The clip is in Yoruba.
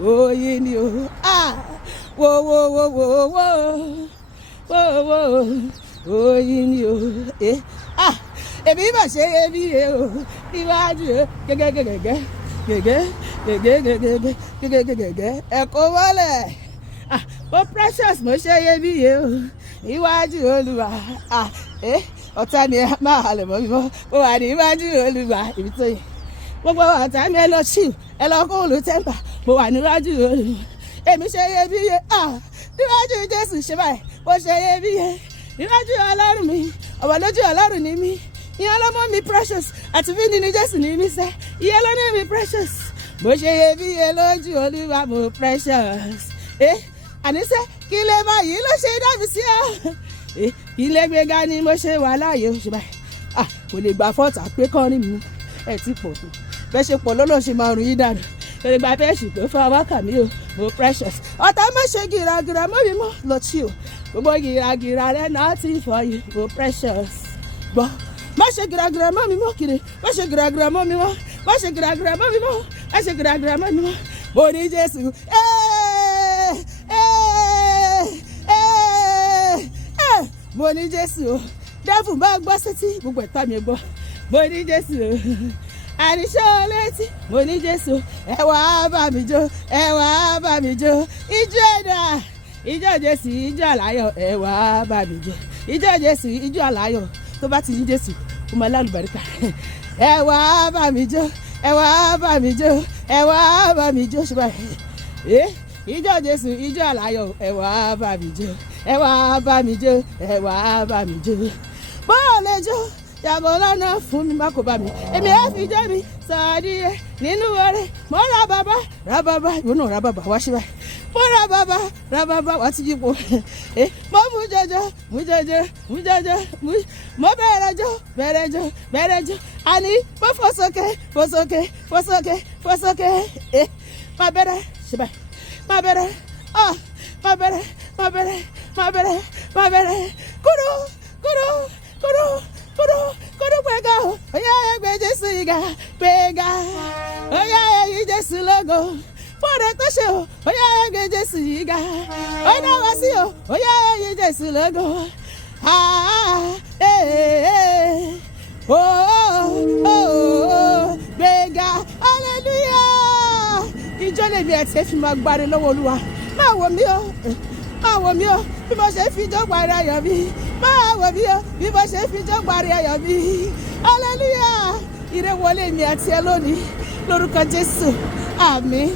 oyin ni o. Wo wo wo wo wo wo wo oyin ni o. Èmi mà ṣe iyebíye o níwájú gẹ́gẹ́gẹ́gẹ́ gẹ́gẹ́gẹ́gẹ́ ẹ̀kọ́ wọlé. Mo precious mo ṣe iyebíye o níwájú Olúwa. Ọ̀tá mi máa halẹ̀ mọ́ mi mọ́ mo wà níwájú Olúwa ibi tó yẹ. Gbogbo ọ̀tá mi ẹ lọ chill ẹ lọ kó olú tẹ́ḿpà mo wà níwájú Olúwa. Èmi ṣe iyebíye níwájú Jésù ṣe báyìí mo ṣe iyebíye níwájú Ọlọ́run mi ọ̀wọ̀ lójú Ọlọ́run ni mí ìyẹn lọ́mọ mi precious àti bí nínú Jésù ní mí sẹ́ ìyẹn ló ní mi precious mo ṣe iyebíye lójú Olúwa mo precious. Àníṣe kí lè báyìí ló ṣe dábì sí ọ kí lè gbéga ni mo ṣe wà láàyè ṣe báyìí kò lè gbà fọ́ọ̀tà pé kọ́rin mi ẹ̀ ti pọ̀ tó bẹ́ẹ̀ ṣe pọ̀ lọ́lọ́ ṣe máa rùn yín dànù kò lè gbà fẹ́ẹ́ ṣùgbọ́n fún awákà mi o mo precious ọ̀tá má ṣe gìràgìrà mọ́ mi mọ́ lọ tí o gbogbo gìràgìrà rẹ̀ nothing for you mo precious gbọ́ má ṣe gìràgìrà mọ́ mi mọ́ kiri má ṣe gìràgìrà mọ́ mi mọ́ má ṣe gìràgìrà mọ́ mi mọ́ má ṣe gìràgìrà mọ́ mi mọ́ mo ní Jésù mo ní Jésù o dẹ́fù bá gbọ́ sétí gbogbo ẹ̀tọ́ mi gbọ́ mo ní Jésù o àníṣe létí mo ní Jésù ẹ wá bá mi jó ẹ wá bá mi jó ijó ẹ̀dá ijó Jésù ijó àláyọ̀ ẹ wá bá mi jó ijó Jésù ijó àláyọ̀ tó bá ti ní Jésù ó máa lálùbáríkà ẹ wá bá mi jó ẹ wá bá mi jó ẹ wá bá mi jó ṣùgbọ́n ijó Jésù ijó àláyọ̀ ẹ wá bá mi jó ẹ wá bá mi jó ẹ wá bá mi jó bọ́ọ̀lù jó yàgò lọ́nà fún mi má kó bá mi èmi ẹ̀ fi jẹ́ mi sàdíyẹ nínú ọrẹ mo ra bàbá ìwọ náà ra bàbá wá ṣe báyìí mo ra bàbá wá ti yípo mo mú jọjọ mo bẹ̀rẹ̀ jọ àní mo fò sókè má bẹ̀rẹ̀ ṣe báyìí má bẹ̀rẹ̀ kúrú gbẹ̀gà oyè ẹgbẹ́ Jésù ìgà gbẹ̀gà oyè ẹ̀yìn Jésù lógo fọ́ọ̀rẹ́ tó ṣe o oyè ẹgbẹ́ Jésù ìgà oyè wá sí o oyè ẹ̀yìn Jésù lógo gbẹ̀gà hallelujah ìjọ lèmi ẹ̀ tẹ́ fi máa gbáre lọ́wọ́ Olúwa máa wò mí o bí mo ṣe fi jó gbáre ayọ̀ mi máa wò mí o bí mo ṣe fi jó gbáre ayọ̀ mi hallelujah ire wọlé mi àti ẹ lónìí lórúkọ Jésù àmín.